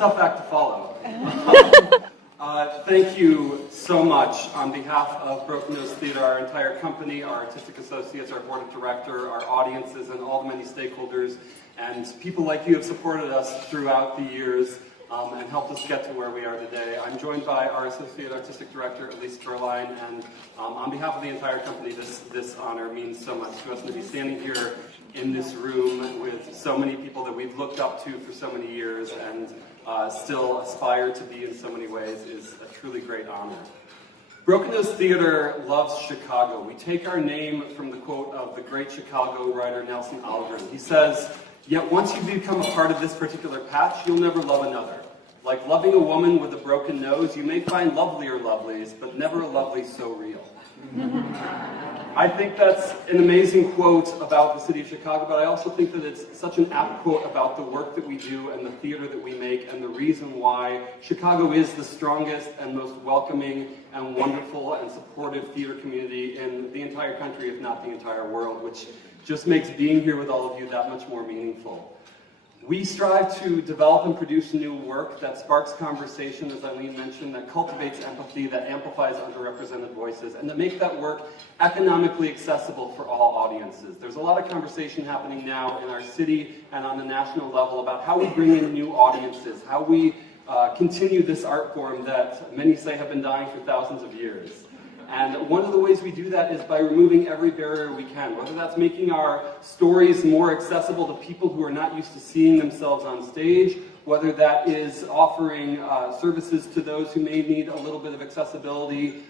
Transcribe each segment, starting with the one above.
tough act to follow. Thank you so much on behalf of Broken Nose Theater, our entire company, our artistic associates, our board of directors, our audiences, and all the many stakeholders and people like you have supported us throughout the years and helped us get to where we are today. I'm joined by our Associate Artistic Director, Elise, Spoerlein, and on behalf of the entire company, this honor means so much to us to be standing here in this room with so many people that we've looked up to for so many years and still aspire to be in so many ways is a truly great honor. Broken Nose Theater loves Chicago. We take our name from the quote of the great Chicago writer Nelson Algren. He says, "Yet once you become a part of this particular patch, you'll never love another. Like loving a woman with a broken nose, you may find lovelier lovelies, but never a lovely so real." I think that's an amazing quote about the city of Chicago, but I also think that it's such an apt quote about the work that we do and the theater that we make and the reason why Chicago is the strongest and most welcoming and wonderful and supportive theater community in the entire country, if not the entire world, which just makes being here with all of you that much more meaningful. We strive to develop and produce new work that sparks conversation, as Eileen mentioned, that cultivates empathy, that amplifies underrepresented voices, and to make that work economically accessible for all audiences. There's a lot of conversation happening now in our city and on the national level about how we bring in new audiences, how we continue this art form that many say have been dying for thousands of years. And one of the ways we do that is by removing every barrier we can, whether that's making our stories more accessible to people who are not used to seeing themselves on stage, whether that is offering services to those who may need a little bit of accessibility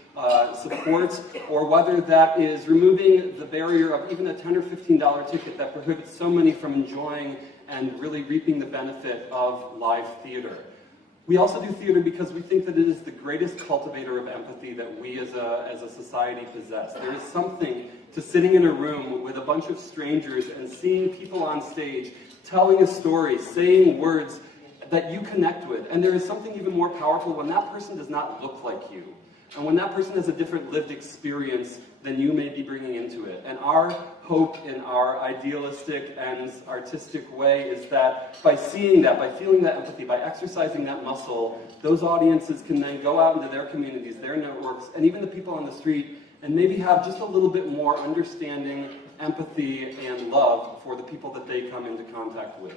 support, or whether that is removing the barrier of even a $10 or $15 ticket that prohibits so many from enjoying and really reaping the benefit of live theater. We also do theater because we think that it is the greatest cultivator of empathy that we as a society possess. There is something to sitting in a room with a bunch of strangers and seeing people on stage telling a story, saying words that you connect with. And there is something even more powerful when that person does not look like you. And when that person has a different lived experience than you may be bringing into it. And our hope in our idealistic and artistic way is that by seeing that, by feeling that empathy, by exercising that muscle, those audiences can then go out into their communities, their networks, and even the people on the street, and maybe have just a little bit more understanding, empathy, and love for the people that they come into contact with.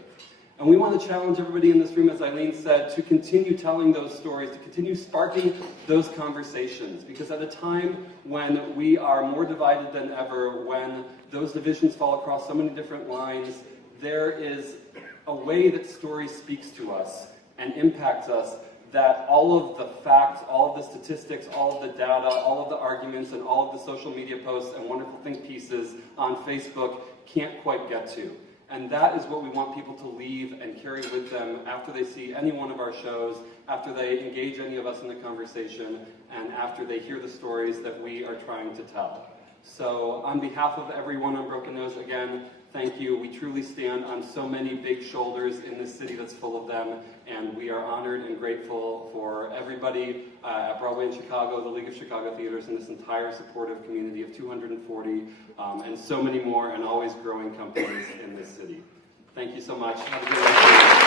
And we want to challenge everybody in this room, as Eileen said, to continue telling those stories, to continue sparking those conversations. Because at a time when we are more divided than ever, when those divisions fall across so many different lines, there is a way that story speaks to us and impacts us that all of the facts, all of the statistics, all of the data, all of the arguments, and all of the social media posts and wonderful think pieces on Facebook can't quite get to. And that is what we want people to leave and carry with them after they see any one of our shows, after they engage any of us in the conversation, and after they hear the stories that we are trying to tell. So on behalf of everyone on Broken Nose, again, thank you. We truly stand on so many big shoulders in this city that's full of them, and we are honored and grateful for everybody at Broadway in Chicago, the League of Chicago Theaters, and this entire supportive community of 240, and so many more, and always growing companies in this city. Thank you so much. Have a good day.